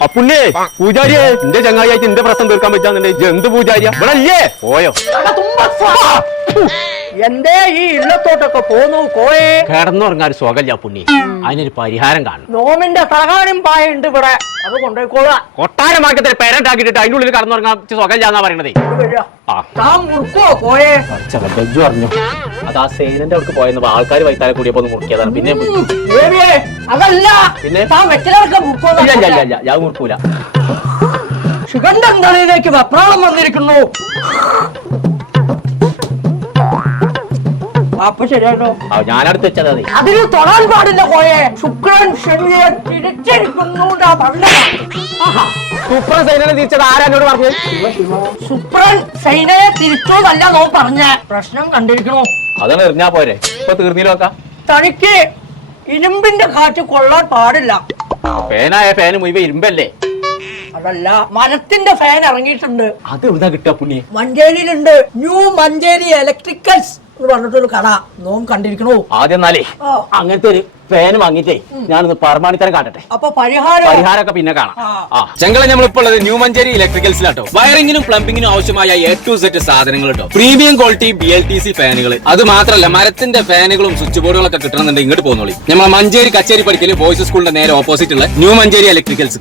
അപ്പുണ്ണിയെ പൂജാരിയെ എന്റെ ചങ്ങായിയായിട്ട് എന്റെ പ്രശ്നം തീർക്കാൻ പറ്റാന്നുണ്ടെ എന്ത് പൂജാരിയാ ഇവിടെ അല്ലേ പോയോ എന്തേ ഈ ഇല്ലത്തോട്ടൊക്കെ പോന്നു കോയെ കിടന്നുറങ്ങാൻ സുഖമില്ല പുണ്ണി അതിനൊരു പരിഹാരം കാണും നോമിന്റെ തലകാണിയും പായുണ്ട് ഇവിടെ അത് കൊണ്ടുപോയിക്കോളാ കൊട്ടാരമാക്കത്തിൽ പേരണ്ടാക്കിട്ട് അതിന്റെ ഉള്ളിൽ കടന്നുറങ്ങാൻ സുഖമില്ലാന്നാ പറയണതേ മുറുക്കോ കോയെ ബെജ്ജു പറഞ്ഞു അത് ആ സേനന്റെ അവർക്ക് പോയെന്ന് ആൾക്കാർ വൈത്താലെ കൂടിയപ്പോ ഒന്ന് മുറിക്കിയതാണ് പിന്നെ അതല്ല പിന്നെ താൻ വെച്ചിലൊക്കെ മുറുക്കോ ഞാൻ മുറിക്കൂല ശിഖണ്ഡൻ തലയിലേക്ക് വെപ്രാളം വന്നിരിക്കുന്നു അപ്പൊ ശരിയാണോ ഞാനടുത്ത് വെച്ചത് അതെ അതിന് തൊടാൻ പാടില്ല കോയെ ശുക്രൻ ശനിയെ തിരിച്ചിരിക്കുന്നു സൂപ്പർ സൈനനെ തിരിച്ചത് ആരാനോട് പറഞ്ഞു ശുക്രൻ സൈനയെ തിരിച്ചോന്നല്ല നോ പറഞ്ഞ പ്രശ്നം കണ്ടിരിക്കണോ അതാണ് എറിഞ്ഞാ പോരെ ഇപ്പൊ തീർന്നില്ലോക്ക തനിക്ക് ഇരുമ്പിന്റെ കാറ്റ് കൊള്ളാൻ പാടില്ല ഫാനായ ഫാന് മുഴുവൻ ഇരുമ്പല്ലേ അതല്ല മരത്തിന്റെ ഫാൻ ഇറങ്ങിയിട്ടുണ്ട് അത് എവിടുന്നാ കിട്ടുക പുണ്യെ മഞ്ചേരിയിലുണ്ട് ന്യൂ മഞ്ചേരി ഇലക്ട്രിക്കൽസ് എന്ന് പറഞ്ഞിട്ടൊരു കട നോം കണ്ടിരിക്കണോ ആദ്യം എന്നാലേ അങ്ങനത്തെ ഒരു ഫാൻ വാങ്ങിട്ടേ ഞാനൊന്ന് പരമാണിത്തരം കാട്ടട്ടെ അപ്പൊ പരിഹാരമൊക്കെ പിന്നെ കാണാം ചെങ്കള നമ്മളിപ്പോൾ ഉള്ളത് ന്യൂ മഞ്ചേരി ഇലക്ട്രിക്കൽസിലാട്ടോ വയറിംഗിനും പ്ലംബിംഗിനും ആവശ്യമായ A to Z സാധനങ്ങൾ കേട്ടോ പ്രീമിയം ക്വാളിറ്റി BLTC ഫാനുകൾ അത് മാത്രമല്ല മരത്തിന്റെ ഫാനുകളും സ്വിച്ച് ബോർഡുകളൊക്കെ കിട്ടണമെന്നുണ്ടെങ്കിൽ ഇങ്ങോട്ട് പോകുന്നോളി നമ്മൾ മഞ്ചേരി കച്ചേരി പഠിക്കല് ബോയ്സ് സ്കൂളിന്റെ നേരെ ഓപ്പോസിറ്റ് ഉള്ള ന്യൂ മഞ്ചേരി ഇലക്ട്രിക്കൽസ്